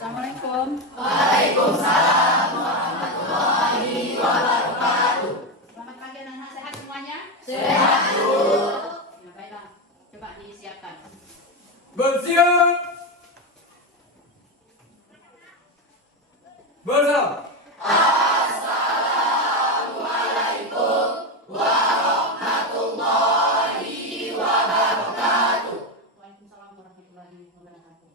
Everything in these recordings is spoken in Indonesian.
Assalamualaikum. Waalaikumsalam warahmatullahi wabarakatuh. Selamat pagi anak-anak, sehat semuanya? Sehat, Bu. Ya, baiklah. Coba disiapkan. Bersiap. Bersama. Assalamualaikum warahmatullahi wabarakatuh. Waalaikumsalam warahmatullahi wabarakatuh.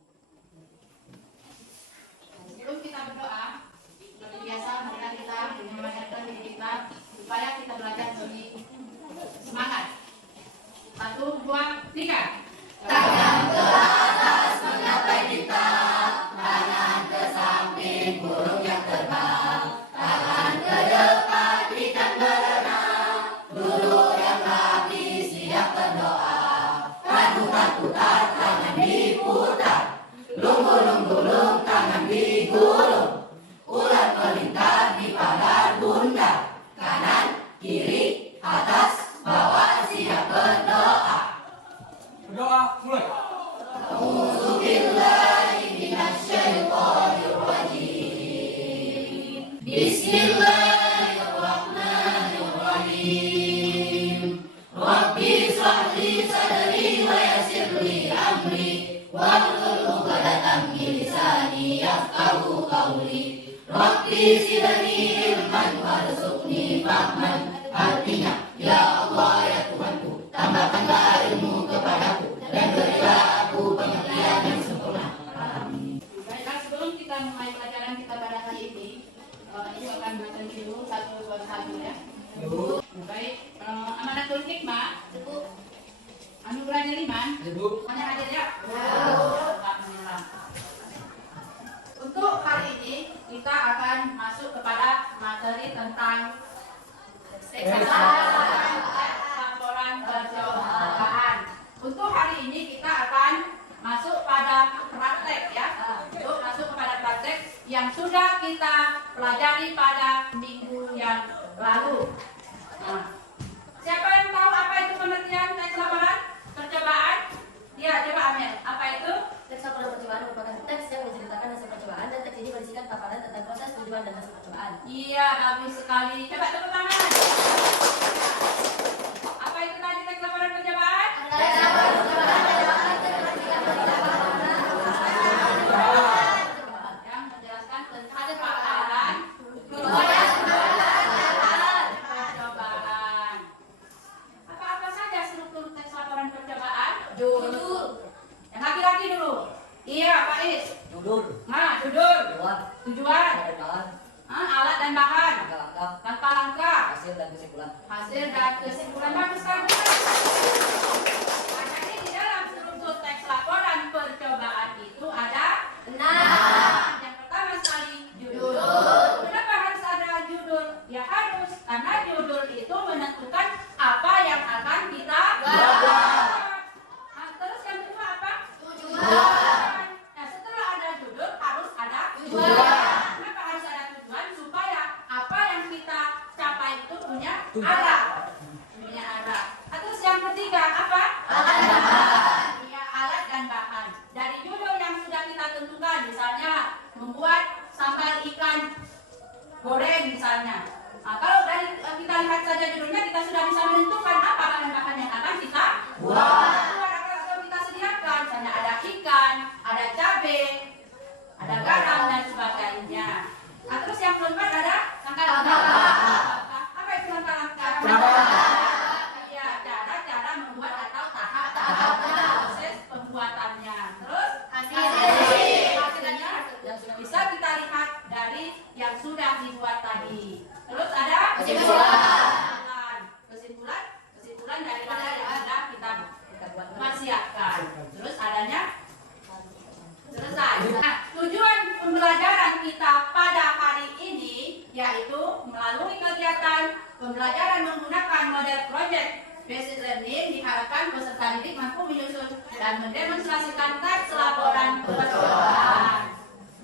Sebelum kita berdoa, seperti biasa marilah kita menyemangatkan diri kita supaya kita belajar lebih semangat. 1, 2, 3. Tangan ke atas mencapai bintang, tangan ke samping burung yang terbang, tangan ke depan ikan berenang, guru yang rapi siap berdoa. Tangan putar, tangan diputar, lung-gulung-gulung tangan digulung, ular melingkar di pagar bunda, kanan, kiri, atas, bawah siap berdoa. Berdoa mulai. Bismillahirrahmanirrahim. Rabbi shrah li sadri wa yassir li amri wahlul 'uqdatam min lisani yafqahu qawli. Rabbi zidni ilman warzuqni fahman. Artinya, ya Allah ya Tuhanku, tambahkanlah ilmu kepadaku dan berilah aku pengertian yang sempurna. Amin. Baiklah, sebelum kita mulai pelajaran kita pada hari ini, Ibu akan baca dulu satu ya. Baik, Amanatul Hikmah, Anugerah Liman, Ibu. mana hadir ya? Alhamdulillah. Untuk hari ini kita akan masuk kepada materi tentang laporan percobaan. Untuk hari ini kita akan masuk pada praktek ya. Untuk masuk kepada praktek yang sudah kita pelajari pada minggu yang lalu. Nah, siapa yang tahu apa itu pengertian teks laporan percobaan? Ya, coba Amel. Apa itu? Teks laporan percobaan merupakan teks yang menceritakan hasil percobaan dan teks ini berisikan paparan tentang proses tujuan dan hasil percobaan. Iya, bagus sekali. Coba tepuk tangan. Apa itu tadi teks laporan percobaan? Teks laporan percobaan adalah teks yang Yang menjelaskan tentang paparan percobaan. percobaan. Apa-apa saja struktur teks laporan percobaan? Judul, Yang laki-laki dulu. Iya, Pak Is. judul, Nah, judul, tujuan, perjalanan, alat dan bahan, langkah-langkah, langkah-langkah, hasil dan kesimpulan. hasil dan kesimpulan. Bagus sekali. Makanya di dalam struktur teks laporan percobaan itu ada yang pertama sekali judul. Kenapa harus ada judul? Ya harus, karena judul itu menentukan apa yang akan kita buat. Nah, terus yang kedua apa? Tujuan. Nah, setelah ada judul harus ada tujuan. Kenapa harus ada tujuan? Supaya apa yang kita capai itu punya arah. Punya arah. Terus yang ketiga apa? Alat dan bahan. Ya, alat dan bahan. Dari judul yang sudah kita tentukan, misalnya membuat sambal ikan goreng misalnya. Nah, kalau dari kita lihat saja judulnya, kita sudah bisa menentukan apa bahan-bahan yang akan kita buat atau kita sediakan. Misalnya ada ikan, ada cabai, ada garam dan sebagainya. Nah, terus yang keempat ada langkah-langkah. Apa itu langkah-langkah? Ya, cara-cara membuat atau tahap-tahap proses pembuatannya. Terus hasilnya yang sudah bisa kita lihat dari yang sudah dibuat tadi. Terus ada kesimpulan daripada yang sudah kita buat persiapkan. Terus adanya selesai. Nah, tujuan pembelajaran kita pada hari ini yaitu melalui kegiatan pembelajaran menggunakan model project based learning diharapkan peserta didik mampu menyusun dan mendemonstrasikan teks laporan percobaan.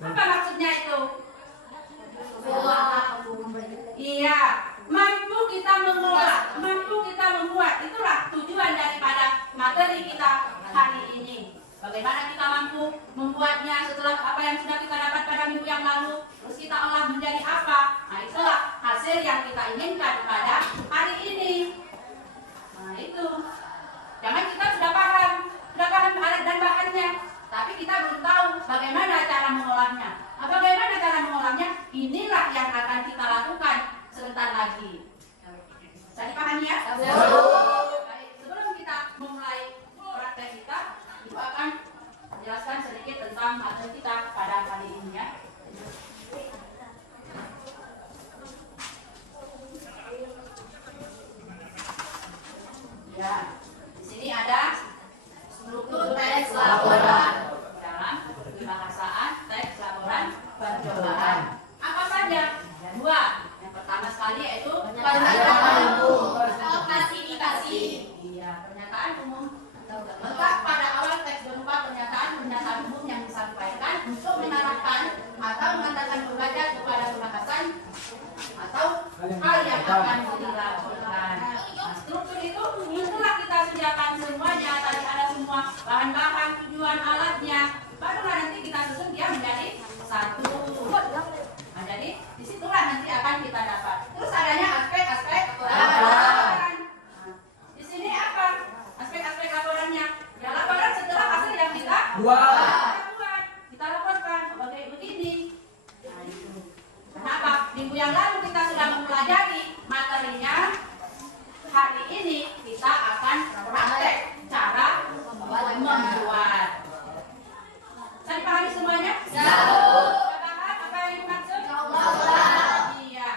Apa maksudnya itu? Iya, mampu kita mengolah, mampu kita membuat. Itulah tujuan daripada materi kita hari ini. Bagaimana kita mampu membuatnya? mengolah setelah apa yang sudah kita dapat pada minggu yang lalu, terus kita olah menjadi apa? Nah, itulah hasil yang kita inginkan pada hari ini. Nah, itu. Jangan kita sudah paham alat dan bahannya, tapi kita belum tahu bagaimana cara mengolahnya. Bagaimana cara mengolahnya? Inilah yang akan kita lakukan sebentar lagi. Bisa dipahami ya? Baik, sebelum kita memulai praktek kita, Ibu akan menjelaskan sedikit tentang materi kita pada kali ini ya. Ya, di sini ada struktur teks laporan dalam kebahasaan teks laporan percobaan. Apa saja? Ada dua. Yang pertama sekali yaitu pernyataan umum. Klasifikasi. Iya, pernyataan umum. Letak pada awal teks berupa pernyataan umum yang disampaikan untuk mengarahkan atau mengantarkan pembaca kepada pembahasan atau hal yang akan dilakukan. Nah, struktur itu itulah kita sediakan semuanya. Tadi ada semua bahan-bahan, tujuan, alatnya. Barulah nanti kita susun dia menjadi satu. Nah, jadi disitulah nanti akan kita dapat. Terus adanya aspek-aspek laporan. Nah, di sini apa? Aspek-aspek laporannya. Ya, laporan setelah hasil yang kita buat, kita laporkan sebagai begini. Nah, itu. Kenapa? Minggu yang lalu kita sudah mempelajari materinya. Hari ini kita akan praktek cara membuat. Bisa dipahami semuanya? Sudah paham apa yang dimaksud? Iya.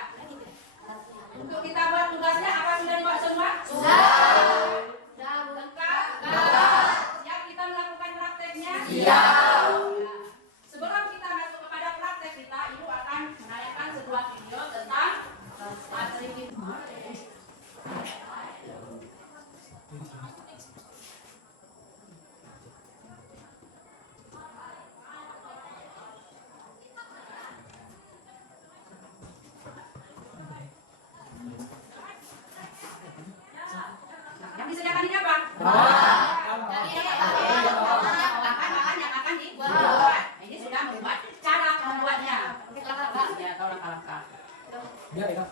Untuk kita buat tugasnya apa sudah dibuat semua? Lengkap? Siap kita melakukan prakteknya? Siap. Sebelum kita masuk kepada praktek kita, Ibu akan menayangkan sebuah video tentang materi kita. Yang disediakan ini apa? Bahan yang akan dibuat. Ini sudah membuat cara membuatnya. Ya, tahu langkah-langkah. Biar ya.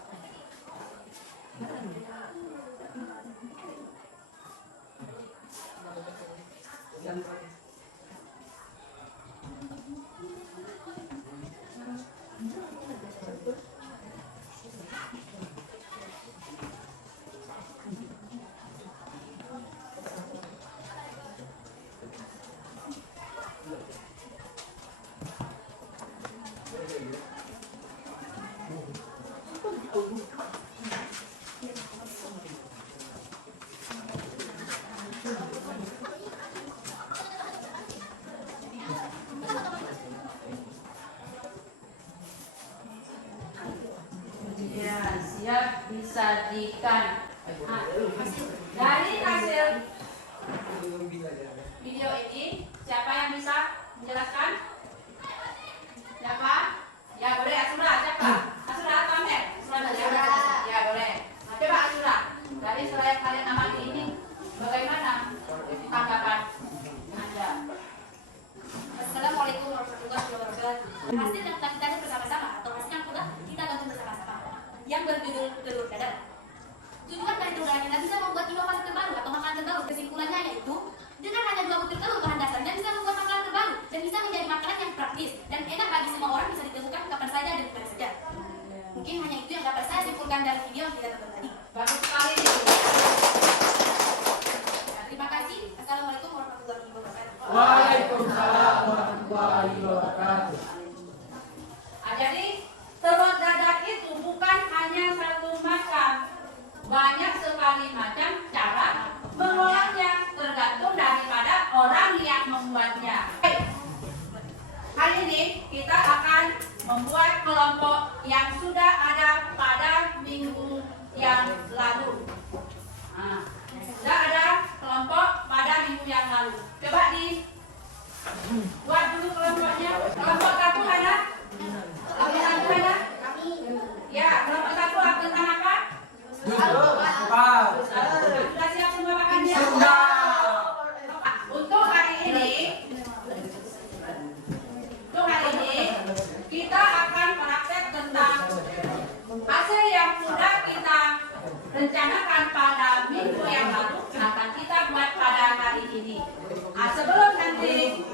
Ya, siap disajikan. Nah, dari hasil video ini, siapa yang bisa menjelaskan? Siapa? Ya boleh, Asura. Siapa? Asura atau Amel? Asura. Ya boleh. Nah, coba Asura. Dari surah yang kalian amati ini, bagaimana tanggapan Anda? Assalamualaikum warahmatullahi wabarakatuh. Hasil yang telah kita lihat bersama-sama atau hasil yang sudah kita bangun bersama-sama yang berjudul telur dadar. Tujuan dari telur dadar bisa membuat inovasi terbaru atau makanan terbaru. Kesimpulannya yaitu dengan hanya 2 butir telur bahan dasarnya bisa membuat makanan terbaru dan bisa menjadi makanan yang praktis dan enak bagi semua orang, bisa ditemukan kapan saja dan dimana saja. Mungkin hanya itu yang dapat saya simpulkan dari video yang kita tonton tadi. Bagus sekali. Ya, terima kasih. Assalamualaikum warahmatullahi wabarakatuh. Waalaikumsalam warahmatullahi wabarakatuh. Nah, jadi telur dadar itu bukan hanya satu macam, banyak sekali macam cara mengolahnya, tergantung daripada orang yang membuatnya. Hari ini kita akan membuat kelompok yang sudah ada pada minggu yang lalu. Nah, sudah ada kelompok pada minggu yang lalu. Coba buat dulu kelompoknya. Kelompok satu ada? Kelompok satu ada? Ya, kelompok satu tentang apa? Sudah siap semua bahannya? Untuk hari ini rencanakan pada minggu yang lalu akan kita buat pada hari ini. Nah, sebelum nanti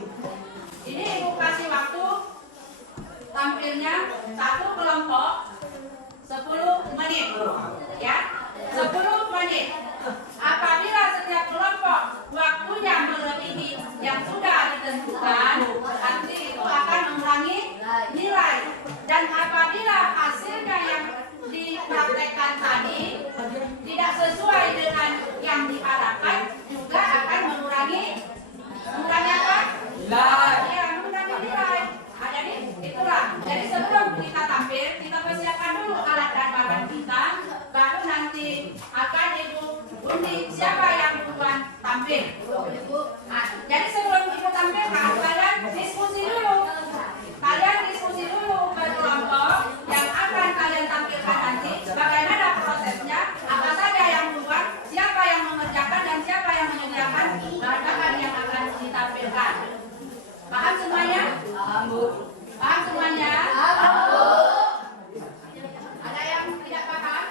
ini Ibu kasih waktu tampilnya satu kelompok 10 menit, ya, 10 menit. Apabila setiap kelompok waktunya melebihi yang sudah ditentukan, nanti itu akan mengurangi nilai. Dan apabila hasilnya yang dipraktekkan tadi tidak sesuai dengan yang diharapkan, juga akan mengurangi apa? Nilai. Ya, mengurangi nilai. Nah, jadi itulah. Jadi sebelum kita tampil, kita persiapkan dulu alat dan bahan kita, baru nanti akan Ibu undi siapa yang duluan tampil. Nah, jadi sebelum Ibu tampilkan, kalian diskusi dulu. Kalian diskusi dulu berkelompok yang akan kalian tampilkan nanti, bagaimana prosesnya, apa saja yang duluan, siapa yang mengerjakan dan siapa yang menyediakan bahan-bahan yang akan ditampilkan. Paham semuanya? Paham, Bu. Paham semuanya? Paham, Bu. Ada yang tidak paham?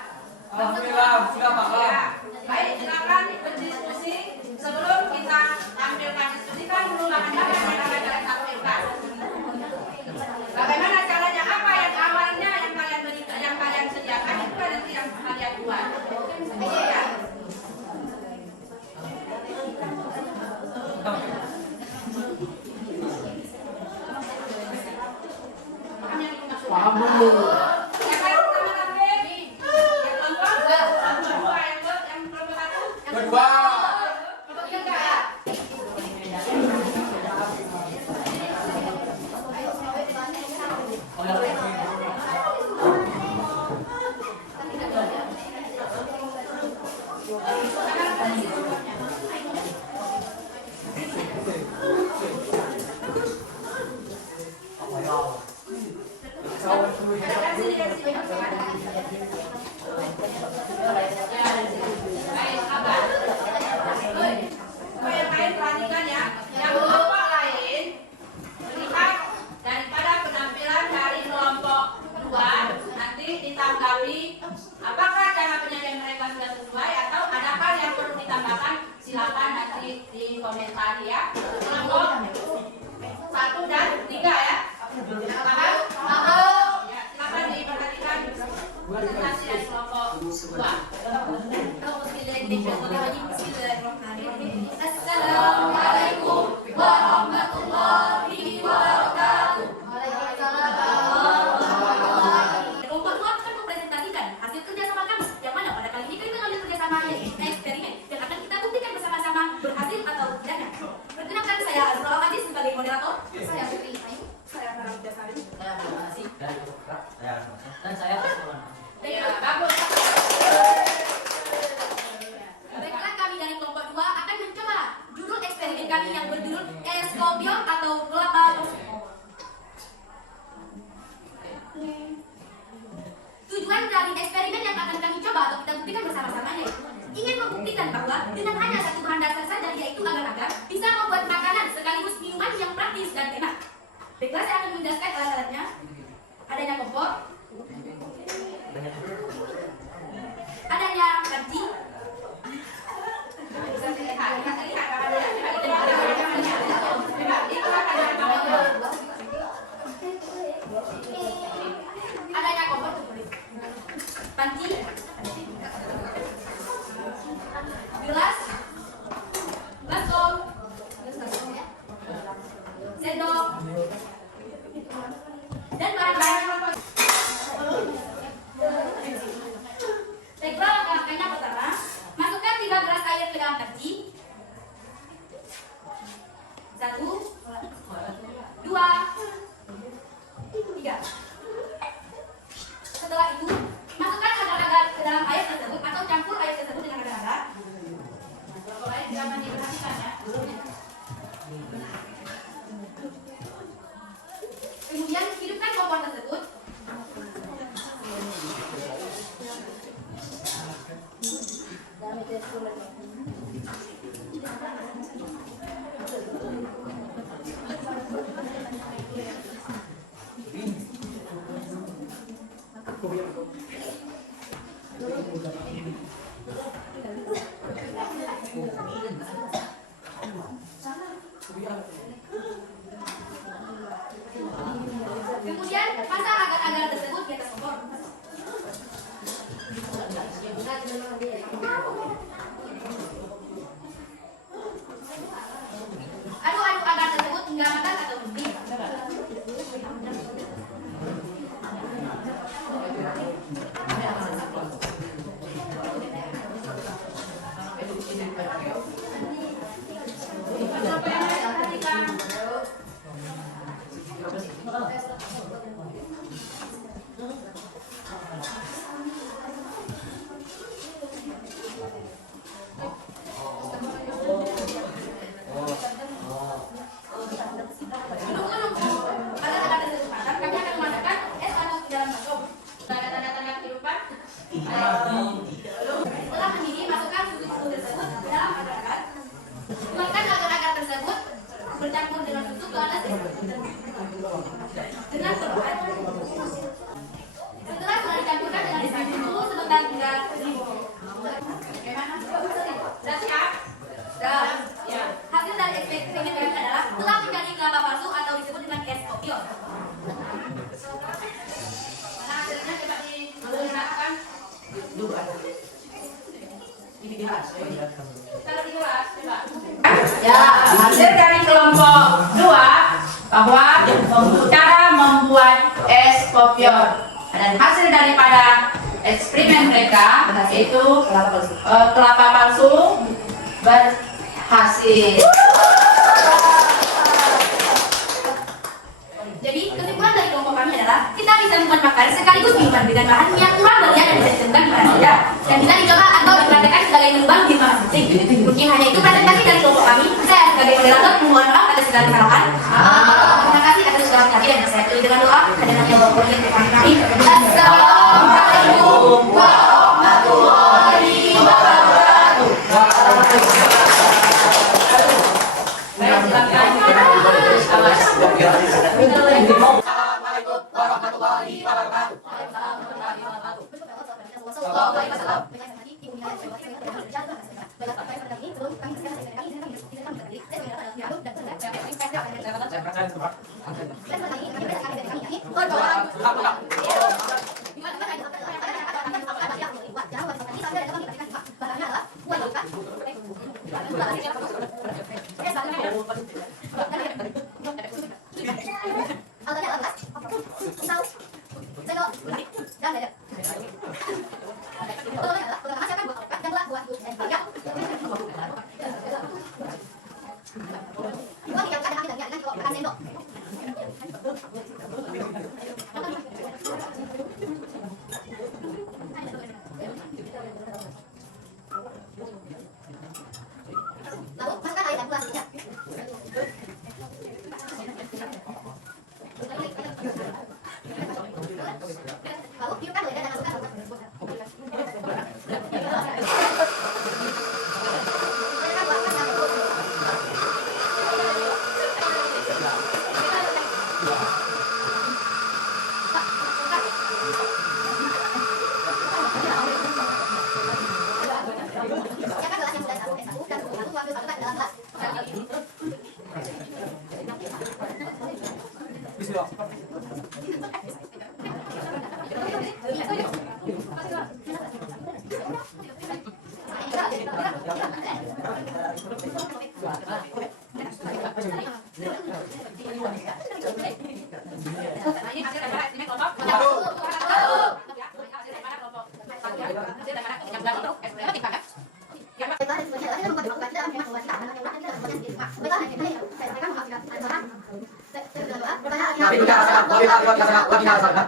Alhamdulillah, sudah paham. Ya. Baik, silakan berdiskusi sebelum kita tampilkan. Diskusikan dulu bahan-bahan yang akan kalian tampilkan. Bagaimana caranya? Apa yang awalnya yang kalian berikan, yang kalian sediakan itu nanti yang kalian buat. Ya. Paham yang dimaksud? Paham, Bu. Siapa yang pertama tampil? Yang kelompok? Yang kedua, yang kelompok satu? Kedua. Kelompok tiga. Baik, sabar. Yang lain perhatikan ya. Yang kelompok lain melihat daripada penampilan dari kelompok dua, nanti ditanggapi apakah cara penyajian mereka sudah sesuai atau ada hal yang perlu ditambahkan, silakan nanti dikomentari ya. Kelompok 1 dan 3 ya. Paham? Ya, silakan diperhatikan presentasi dari kelompok 2. Assalamualaikum warahmatullahi wabarakatuh. Kelompok dua akan mempresentasikan hasil kerjasama kami, yang mana pada kali ini kami mengambil kerjasama yaitu eksperimen dan akan kita buktikan bersama-sama berhasil atau tidaknya. Perkenalkan, saya Azrul Al-Aziz sebagai moderator. Saya Putri Ayu. Saya Pramudia Sari. Dan saya Asmaul. Ya, bagus. Baiklah, kami dari kelompok 2 akan mencoba judul eksperimen kami yang berjudul Eskobion atau kelapa toksik. Tujuan dari eksperimen yang akan kami coba atau kita buktikan bersama-sama yaitu ingin membuktikan bahwa dengan hanya satu bahan dasar saja, yaitu agar-agar, bisa membuat makanan sekaligus minuman yang praktis dan enak. Baiklah, saya akan menjelaskan alat-alatnya. Adanya kompor, adanya panci, Bisa dilihat, bisa dilihat bahannya. adanya kompor, panci, gelas, baskom, sendok, dan bahan-bahan. Baiklah, langkah-langkahnya pertama, masukkan 3 gelas air ke dalam panci. Pada tanda kesempatan kami akan mengadakan es aduk dalam bakso. Tanda-tanda kehidupan. Setelah mendidih, masukkan susu tersebut ke dalam agar-agar. Tuangkan agar-agar tersebut bercampur dengan susu ke atas dengan perlahan. Setelah sudah dicampurkan dengan disiram susu sebentar hingga mendidih. Bagaimana? Sudah siap? Sudah. Ya. Hasil dari eksperimen kami adalah telah menjadi kelapa palsu atau disebut dengan es kopior. Mana hasilnya coba diperlihatkan. Taruh di gelas, coba. Ya, hasil dari kelompok 2 bahwa cara membuat es kopior dan hasil daripada eksperimen mereka yaitu kelapa palsu berhasil. Jadi kesimpulan dari kelompok kami adalah kita bisa membuat makanan sekaligus minuman dengan bahan yang kurang berlian dan bisa ditemukan di mana saja dan bisa dicoba atau dipraktekkan sebagai lubang di rumah masing-masing. Mungkin hanya itu presentasi dari kelompok kami. Saya sebagai moderator memohon maaf atas segala kesalahan. Terima kasih atas segala perhatian dan saya tutup dengan doa hadirat Allah kami. Assalamualaikum warahmatullahi wabarakatuh. Assalamualaikum warahmatullahi wabarakatuh.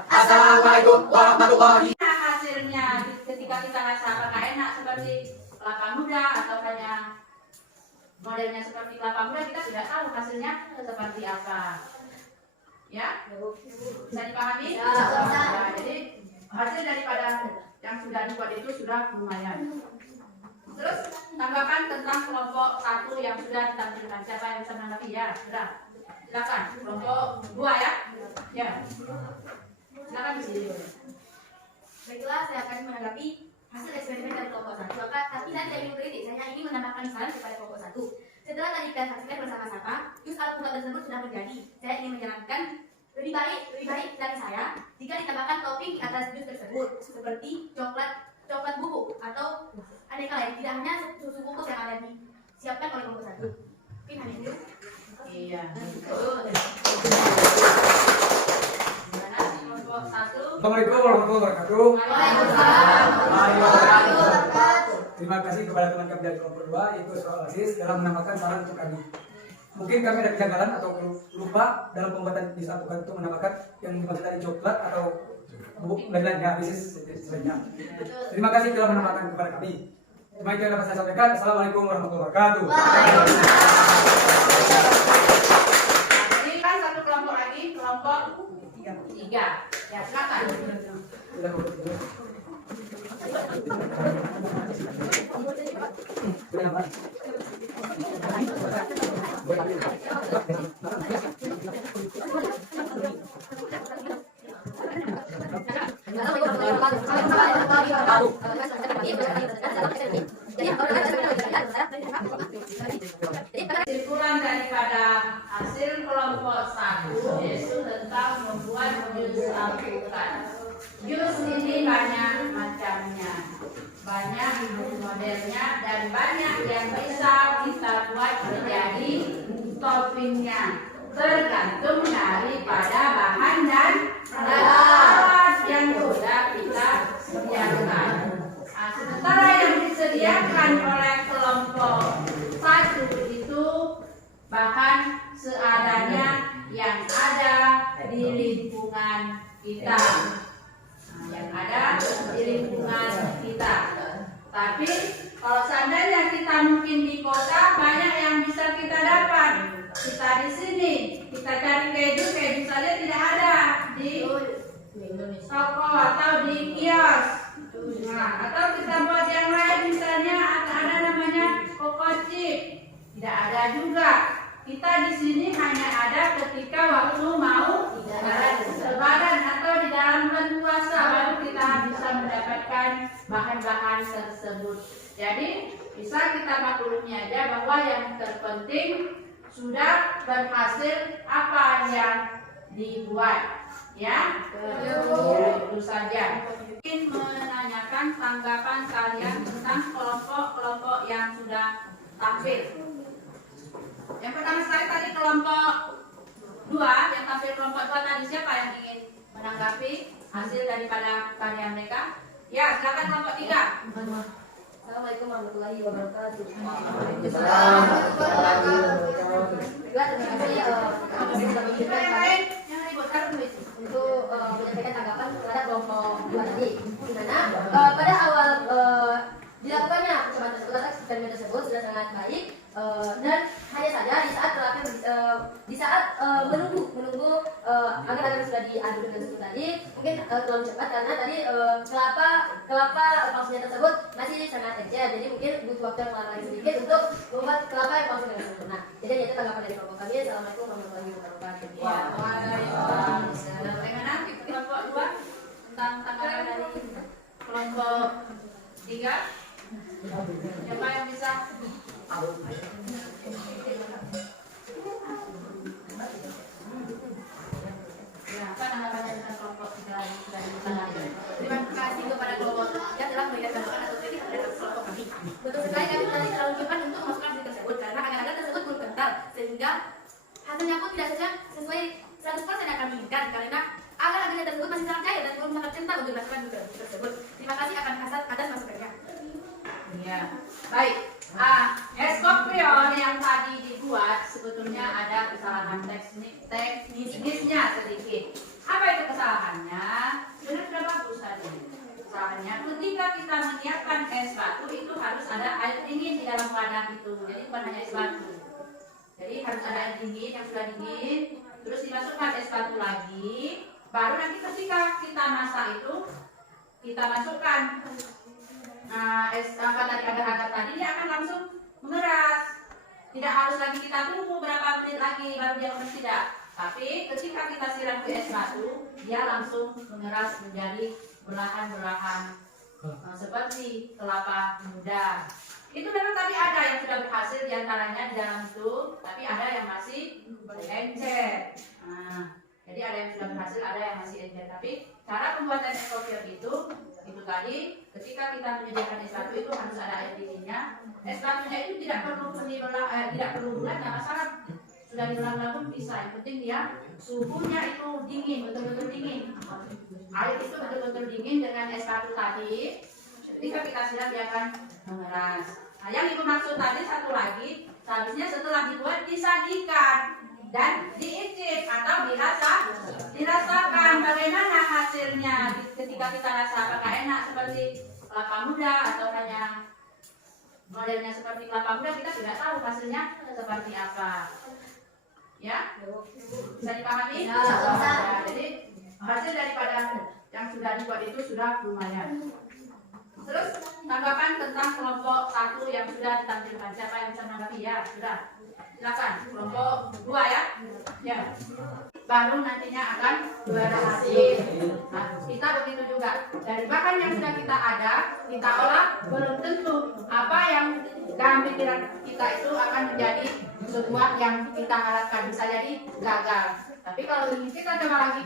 Assalamualaikum warahmatullahi. Hasilnya ketika kita rasa apakah enak seperti kelapa muda atau hanya modelnya seperti kelapa muda, kita tidak tahu hasilnya seperti apa. Ya, bisa dipahami? Ya, jadi hasil daripada yang sudah dibuat itu sudah lumayan. Terus tambahkan tentang kelompok 1 yang sudah ditampilkan. Siapa yang bisa menanggapi? Ya, sudah. Silakan. Kelompok 2 ya. Ya. Silakan di sini. Baiklah, saya akan menanggapi hasil eksperimen dari kelompok 1. Tapi nanti saya ingin kritik. Saya ingin menambahkan saran kepada kelompok 1. Setelah tadi kita saksikan bersama-sama, jus alpukat tersebut sudah menjadi. Saya ingin menyarankan lebih baik dari saya jika ditambahkan topping di atas jus tersebut seperti coklat bubuk atau aneka lain, tidak hanya susu kukus yang ada disiapkan oleh kelompok 1. Mungkin hanya itu. Iya. Gimana kelompok 1? Assalamualaikum warahmatullahi wabarakatuh. Waalaikumsalam. Terima kasih kepada teman kami dari kelompok 2 yaitu Soal Aziz dalam menambahkan saran untuk kami. Mungkin kami ada kejanggalan atau lupa dalam pembuatan bisa bukan untuk menambahkan yang dimaksud tadi coklat atau lain-lainnya, bisnis lainnya. Terima kasih telah menambahkan kepada kami. Cuma itu yang dapat saya sampaikan. Assalamualaikum warahmatullahi wabarakatuh. Ini kan satu kelompok lagi, kelompok 3. Ya, silakan. Sudah begitu. Kesimpulan daripada hasil kelompok 1 yaitu tentang membuat jus alpukat. Jus ini banyak macamnya, banyak modelnya, dan banyak yang bisa kita buat menjadi toppingnya, tergantung daripada bahan dan alat yang sudah kita sediakan. Nah, sementara yang disediakan oleh kelompok 1 itu bahan seadanya yang ada di lingkungan kita. Yang ada di lingkungan kita. Tapi kalau seandainya kita mungkin di kota, banyak yang bisa kita dapat. Kita di sini, kita cari keju saja tidak ada di toko atau di kios. Nah, atau kita buat yang lain, misalnya ada namanya Coco Chip, tidak ada juga. Kita di sini hanya ada ketika waktu mau lebaran atau di dalam bulan puasa baru kita bisa mendapatkan bahan-bahan tersebut. Jadi bisa kita maklumi aja bahwa yang terpenting sudah berhasil apa yang dibuat, ya. Itu saja. Mungkin menanyakan tanggapan kalian tentang kelompok-kelompok yang sudah tampil. Yang pertama sekali tadi kelompok 2, yang tampil kelompok 2 tadi, siapa yang ingin menanggapi hasil daripada karya mereka? Ya, silakan kelompok 3. Assalamualaikum warahmatullahi wabarakatuh. Waalaikumsalam. Juga terima kasih sudah mengirimkan Yang lain ribut untuk menyampaikan tanggapan terhadap kelompok 2 tadi. Di mana pada awal dilakukannya percobaan tersebut atau eksperimen tersebut sudah sangat baik, dan hanya saja di saat menunggu agar sudah diaduk dengan susu tadi mungkin terlalu cepat karena tadi kelapa palsunya tersebut masih sangat encer, jadi mungkin butuh waktu yang lama sedikit untuk membuat kelapa yang palsu dengan sempurna. Jadi itu tanggapan dari kelompok kami. Assalamualaikum warahmatullahi wabarakatuh. Waalaikumsalam. Bagaimana kelompok 2 tentang tanggapan dari kelompok 3? Siapa yang bisa? Ya, apa tanggapan dari kelompok 3 yang sudah ditanggapi? Terima kasih kepada kelompok yang telah memberikan masukan atau kritik terhadap kelompok kami. Betul sekali kami tadi terlalu cepat untuk memasukkan kritik tersebut karena agar-agar tersebut belum kental sehingga hasilnya pun tidak saja sesuai 100% yang kami inginkan karena agar-agar tersebut masih sangat cair dan belum sangat kental untuk dimasukkan ke kritik tersebut. Terima kasih atas masukannya. Ya, baik. Es kopion yang tadi dibuat sebetulnya ada kesalahan teknisnya sedikit. Apa itu kesalahannya? Sebenarnya sudah bagus tadi. Kesalahannya ketika kita menyiapkan es batu itu harus ada air dingin di dalam wadah itu. Jadi bukan hanya es batu. Jadi harus ada air dingin yang sudah dingin, terus dimasukkan es batu lagi. Baru nanti ketika kita masak itu kita masukkan es apa tadi agar-agar tadi, dia akan langsung mengeras. Tidak harus lagi kita tunggu berapa menit lagi baru dia mengeras, tidak. Tapi ketika kita siram ke es batu, dia langsung mengeras menjadi belahan-belahan seperti kelapa muda. Itu memang tadi ada yang sudah berhasil diantaranya di dalam itu, tapi ada yang masih encer. Jadi ada yang sudah berhasil, ada yang masih encer. Tapi cara pembuatan es kopior itu tadi, ketika kita menyediakan es batu itu harus ada air dinginnya. Es batunya itu tidak perlu bulat, nggak masalah. Sudah dibelah pun bisa. Yang penting dia suhunya itu dingin, betul-betul dingin. Air itu betul-betul dingin dengan es batu tadi. Ketika kita siram dia akan mengeras. Nah, yang ibu maksud tadi satu lagi, Seharusnya setelah dibuat disajikan dan diicip atau dirasakan bagaimana hasilnya ketika kita rasa apakah enak seperti kelapa muda atau hanya modelnya seperti kelapa muda, kita tidak tahu hasilnya seperti apa. Ya, bisa dipahami? Ya, bisa. Jadi hasil daripada yang sudah dibuat itu sudah lumayan. Terus tanggapan tentang kelompok 1 yang sudah ditampilkan, siapa yang bisa menanggapi? Ya, sudah. Silakan, kelompok 2 ya. Ya. Baru nantinya akan juara hasil. Nah, kita begitu juga. Dari bahan yang sudah kita ada, kita olah, belum tentu apa yang dalam pikiran kita itu akan menjadi sebuah yang kita harapkan, bisa jadi gagal. Tapi kalau ini kita coba lagi,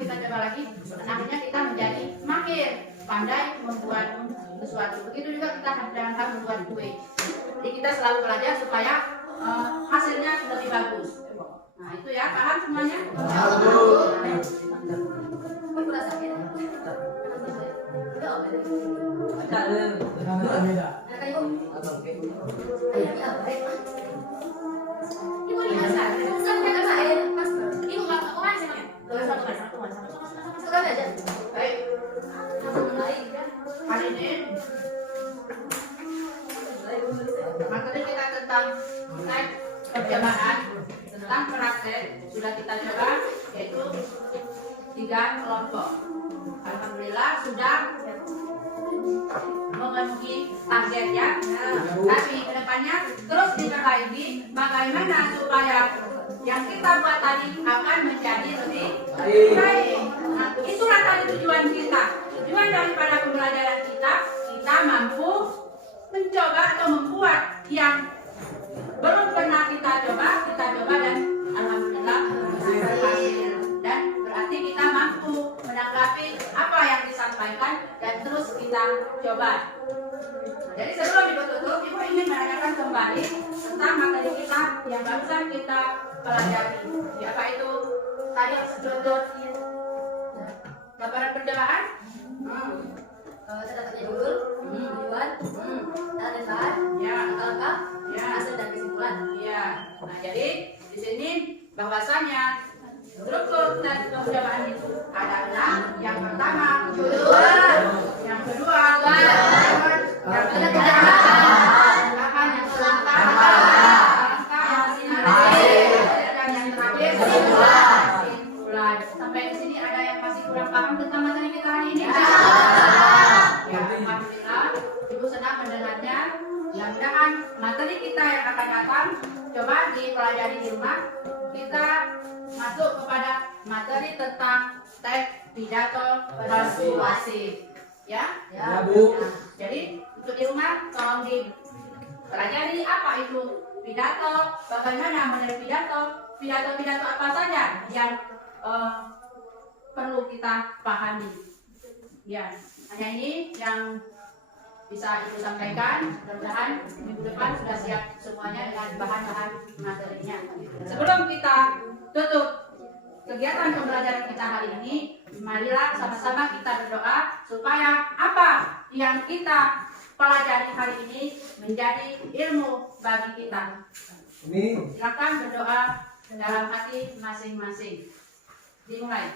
akhirnya kita menjadi mahir, pandai membuat sesuatu. Begitu juga kita dalam hal membuat kue. Jadi kita selalu belajar supaya hasilnya lebih bagus. Nah itu ya, paham semuanya? Aku rasa sakit. Beda. Ibu ini asal, sampai ke saya, mas. Ibu nggak kemana sih, Mak? Suka aja. Baik, Mulai. hari ini materi kita tentang tes percobaan, tentang praktek sudah kita coba, yaitu 3 kelompok. Alhamdulillah sudah memenuhi targetnya. Tapi kedepannya terus diperbaiki bagaimana supaya yang kita buat tadi akan menjadi lebih baik. Nah, itulah tadi tujuan kita. Tujuan daripada pembelajaran kita mampu mencoba atau membuat yang belum pernah kita coba dan alhamdulillah berhasil. Dan berarti kita mampu menanggapi apa yang disampaikan dan terus kita coba. Jadi sebelum ditutup, Ibu ingin menanyakan kembali tentang materi kita yang barusan kita pelajari. Apa itu? Tadi contoh gambaran percobaan. Terdapat judul, tujuan, cara dan bahan, Ya, langkah, ya. hasil dan kesimpulan. Iya. Nah, jadi di sini bahwasanya struktur tes percobaan itu adalah yang pertama tujuan, yang kedua gambaran, yang ketiga bahan yang langkah, dan yang terakhir kesimpulan. Sampai di sini ada yang masih kurang paham tentang materi kita hari ini? Ya, alhamdulillah, Ibu senang mendengarnya. Mudah-mudahan materi kita yang akan datang coba dipelajari di rumah. Kita masuk kepada materi tentang tes pidato persuasif. Ya? Ya, Bu. Nah, jadi untuk di rumah tolong dipelajari apa itu pidato, bagaimana model pidato apa saja yang perlu kita pahami. Ya, hanya ini yang bisa Ibu sampaikan. Mudah-mudahan minggu depan sudah siap semuanya dengan bahan-bahan materinya. Sebelum kita tutup kegiatan pembelajaran kita hari ini, marilah sama-sama kita berdoa supaya apa yang kita pelajari hari ini menjadi ilmu bagi kita. Ini Silakan berdoa dalam hati masing-masing. Dimulai.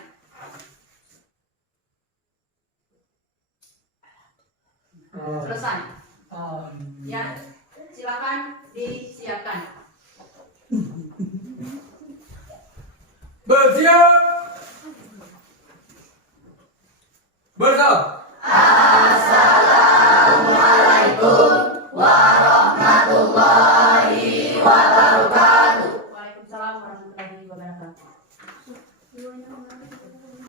Selesai. Ya, silakan disiapkan. bersiap. Bersiap.